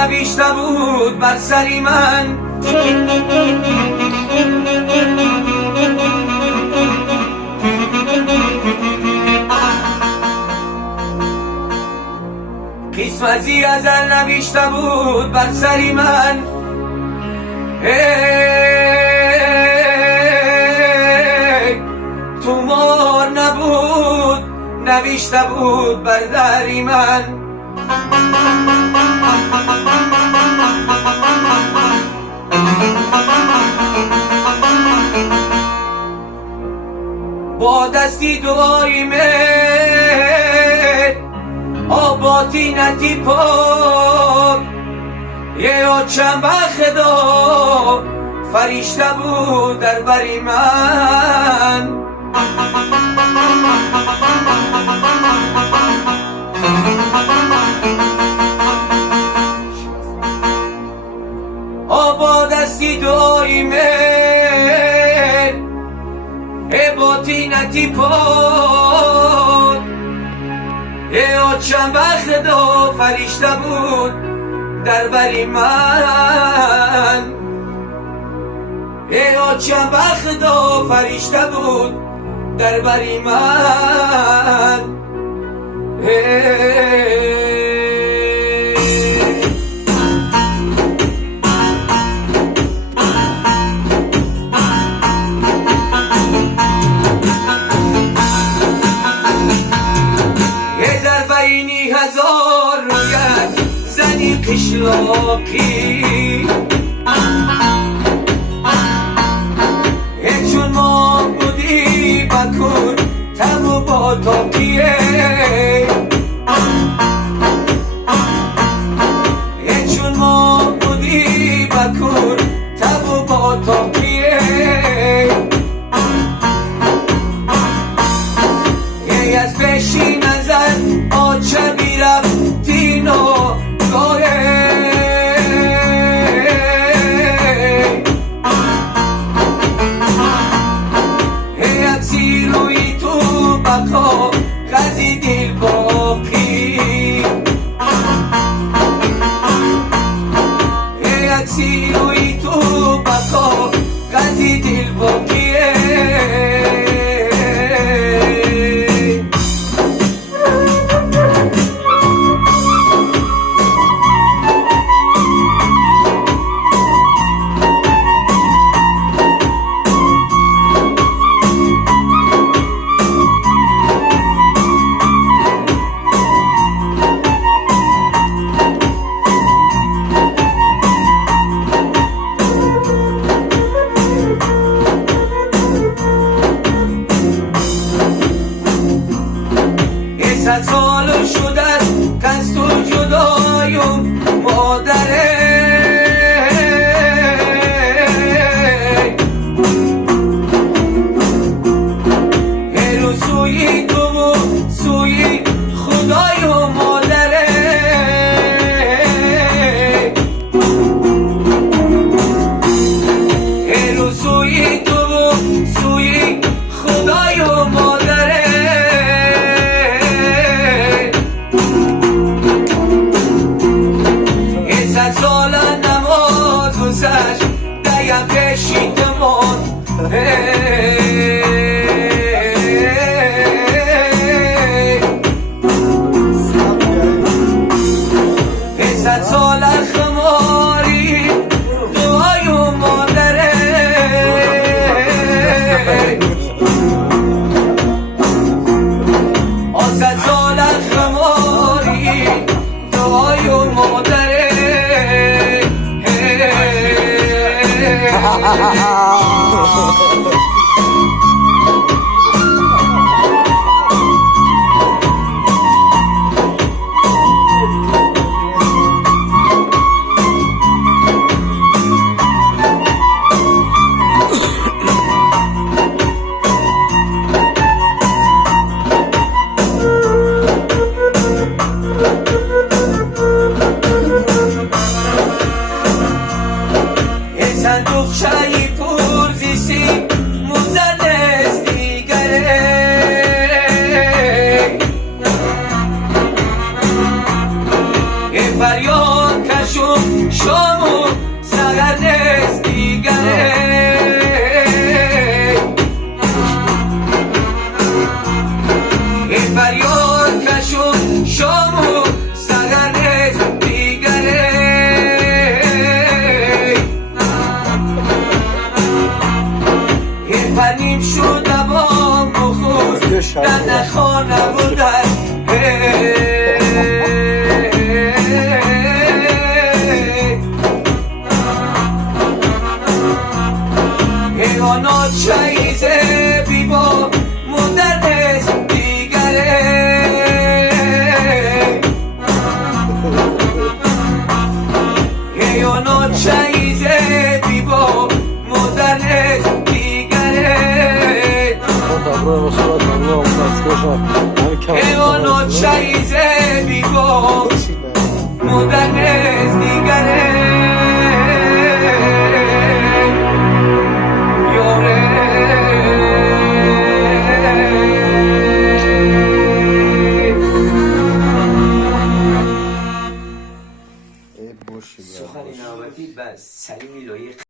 نوشته بود بر سری من، قسمتی ازل نوشته بود بر سری من. تومار نبود نوشته بود بر دری من. با دستی دعای من آباتی نتی پاک، یه آچم خدا فرشته بود در بری من. با دستی دعای من باتی نتی پاک، یه آچم خدا فرشته بود در بری من. یه آچم خدا فرشته بود در بری من. هزار رویت زنی قشلاقی، چون ما بودی بکن تب و با تاقیه، چون ما بودی بکن تب و با تاقیه. از پیشی نظر آچه بیرفتین و گاهه، اکسی روی تو بقا غزی دل باقی، اکسی روی تو بقا غزی دل باقیه. صد سال شده کس تو جدایم مادره، هرو سوی تو و سوی خدای و مادره. هرو سوی تو و سوی خدای و مادره. سال نماز و سش دیم کشیدمان، صد سال خماری دعای و مادره، صد سال خماری دعای و مادره. صندوق شایی پول کشون شامو سرد از دیگره ای فریاد کشون شامو سرد از دیگره ای فرنیم شد با مخوز در نخانه بودن حیوانات چاییزه بیبا موندن از دیگره حیوانات چاییزه بیبا موندن از دیگره حیوانات چاییزه بیبا موندن از دیگره سخن نوبتی و سلیمی لایق